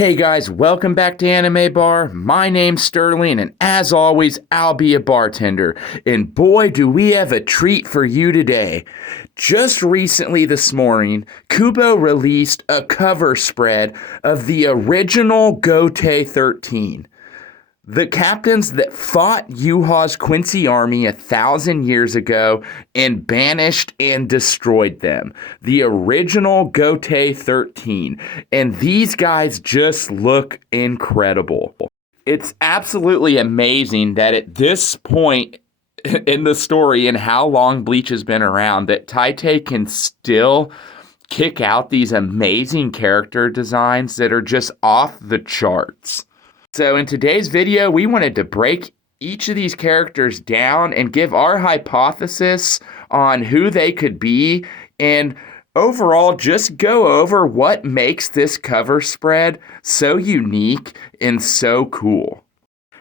Hey guys, welcome back to Anime Bar. My name's Sterling, and as always, I'll be a bartender. And boy, do we have a treat for you today. Just recently this morning, Kubo released a cover spread of the original Gotie 13. The captains that fought Yuha's Quincy army 1,000 years ago and banished and destroyed them. The original Gotie 13. And these guys just look incredible. It's absolutely amazing that at this point in the story and how long Bleach has been around, that Taite can still kick out these amazing character designs that are just off the charts. So in today's video, we wanted to break each of these characters down and give our hypothesis on who they could be, and overall just go over what makes this cover spread so unique and so cool.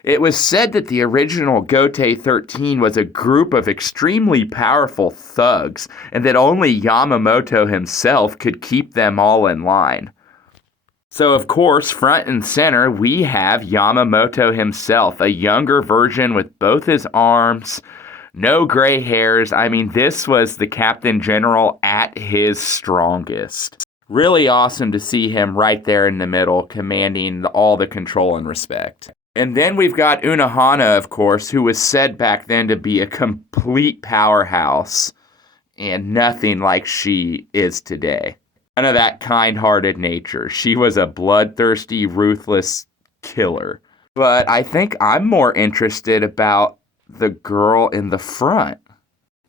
It was said that the original Gotie 13 was a group of extremely powerful thugs, and that only Yamamoto himself could keep them all in line. So, of course, front and center, we have Yamamoto himself, a younger version with both his arms, no gray hairs. I mean, this was the Captain General at his strongest. Really awesome to see him right there in the middle, commanding all the control and respect. And then we've got Unohana, of course, who was said back then to be a complete powerhouse, and nothing like she is today. None of that kind-hearted nature. She was a bloodthirsty, ruthless killer. But I think I'm more interested about the girl in the front.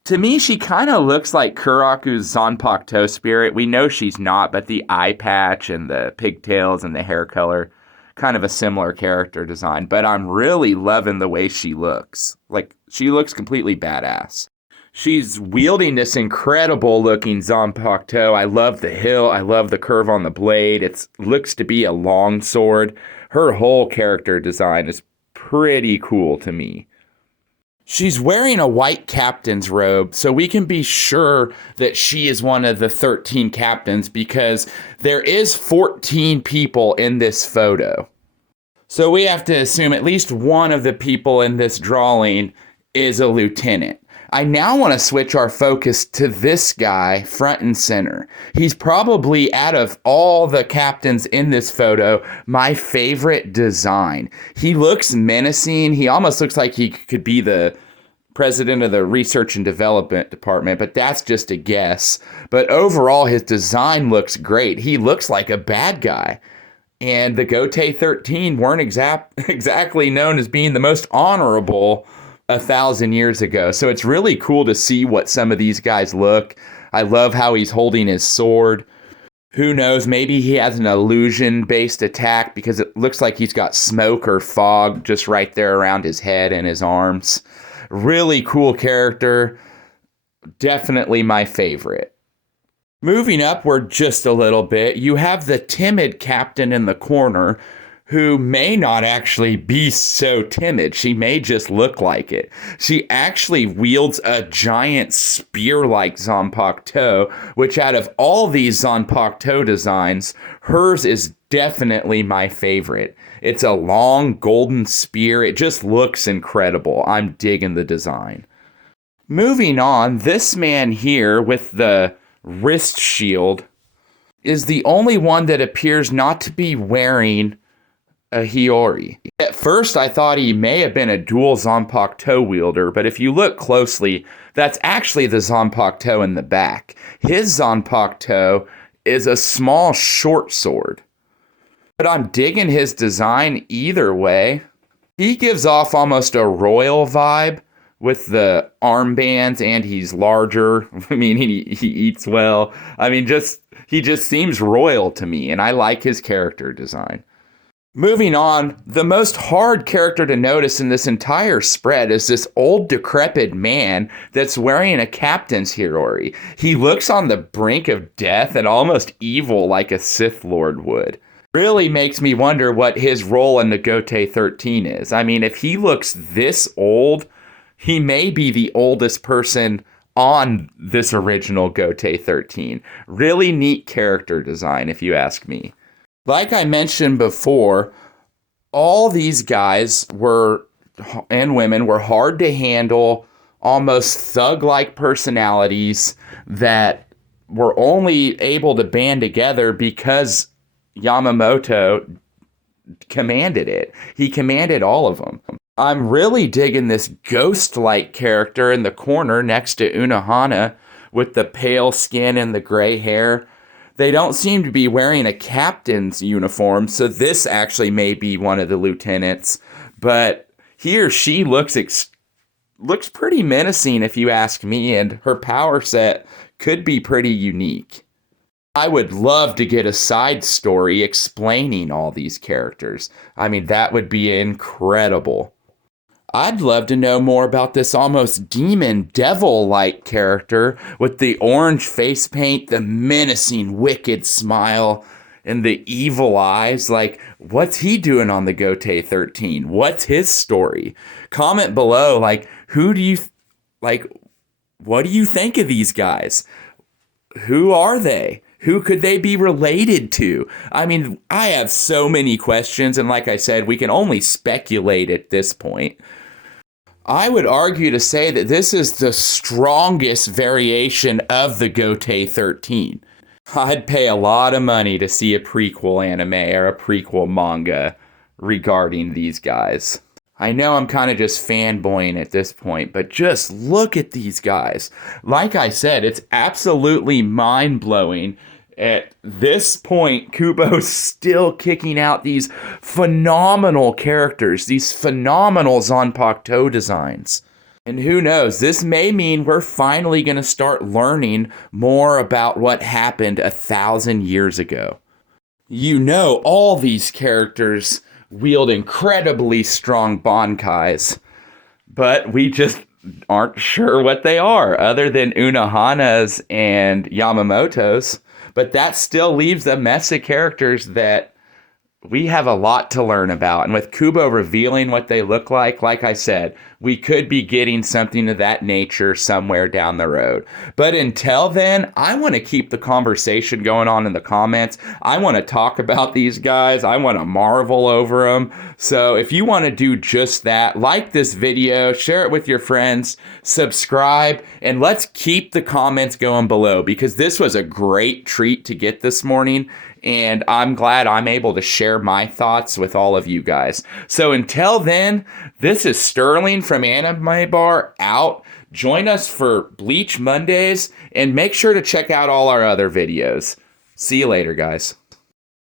To me, she kind of looks like Kuraku's Zanpakuto spirit. We know she's not, but the eye patch and the pigtails and the hair color, kind of a similar character design. But I'm really loving the way she looks. Like, she looks completely badass. She's wielding this incredible looking Zanpakuto. I love the hilt. I love the curve on the blade. It looks to be a long sword. Her whole character design is pretty cool to me. She's wearing a white captain's robe, so we can be sure that she is one of the 13 captains because there is 14 people in this photo. So we have to assume at least one of the people in this drawing is a lieutenant. I now want to switch our focus to this guy front and center. He's probably, out of all the captains in this photo, my favorite design. He looks menacing. He almost looks like he could be the president of the research and development department, but that's just a guess. But overall, his design looks great. He looks like a bad guy. And the Gotie 13 weren't exactly known as being the most honorable 1,000 years ago. So it's really cool to see what some of these guys look. I love how he's holding his sword. Who knows, maybe he has an illusion-based attack because it looks like he's got smoke or fog just right there around his head and his arms. Really cool character. Definitely my favorite. Moving upward just a little bit, you have the timid captain in the corner, who may not actually be so timid. She may just look like it. She actually wields a giant spear-like Zanpakuto, which out of all these Zanpakuto designs, hers is definitely my favorite. It's a long golden spear. It just looks incredible. I'm digging the design. Moving on, this man here with the wrist shield is the only one that appears not to be wearing a Hiyori. At first, I thought he may have been a dual Zanpakuto wielder, but if you look closely, that's actually the Zanpakuto in the back. His Zanpakuto is a small short sword. But I'm digging his design either way. He gives off almost a royal vibe with the armbands, and he's larger. I mean, he eats well. I mean, he just seems royal to me, and I like his character design. Moving on, the most hard character to notice in this entire spread is this old decrepit man that's wearing a captain's Hiyori. He looks on the brink of death and almost evil like a Sith Lord would. Really makes me wonder what his role in the Gotie 13 is. I mean, if he looks this old, he may be the oldest person on this original Gotie 13. Really neat character design, if you ask me. Like I mentioned before, all these guys were and women were hard to handle, almost thug-like personalities that were only able to band together because Yamamoto commanded it. He commanded all of them. I'm really digging this ghost-like character in the corner next to Unohana with the pale skin and the gray hair. They don't seem to be wearing a captain's uniform, so this actually may be one of the lieutenants. But he or she looks pretty menacing if you ask me, and her power set could be pretty unique. I would love to get a side story explaining all these characters. I mean, that would be incredible. I'd love to know more about this almost demon devil like character with the orange face paint, the menacing, wicked smile, and the evil eyes. Like, what's he doing on the Gotie 13? What's his story? Comment below, like, like, what do you think of these guys? Who are they? Who could they be related to? I mean, I have so many questions, and like I said, we can only speculate at this point. I would argue to say that this is the strongest variation of the Gotie 13. I'd pay a lot of money to see a prequel anime or a prequel manga regarding these guys. I know I'm kind of just fanboying at this point, but just look at these guys. Like I said, it's absolutely mind-blowing. At this point, Kubo's still kicking out these phenomenal characters, these phenomenal Zanpakuto designs. And who knows, this may mean we're finally going to start learning more about what happened 1,000 years ago. You know, all these characters wield incredibly strong bankais, but we just aren't sure what they are, other than Unohana's and Yamamoto's. But that still leaves a mess of characters that we have a lot to learn about. And with Kubo revealing what they look like I said, we could be getting something of that nature somewhere down the road. But until then, I want to keep the conversation going on in the comments. I want to talk about these guys. I want to marvel over them. So if you want to do just that, like this video, share it with your friends, subscribe, and let's keep the comments going below, because this was a great treat to get this morning. And I'm glad I'm able to share my thoughts with all of you guys. So until then, this is Sterling from Anime Bar out. Join us for Bleach Mondays, and make sure to check out all our other videos. See you later, guys.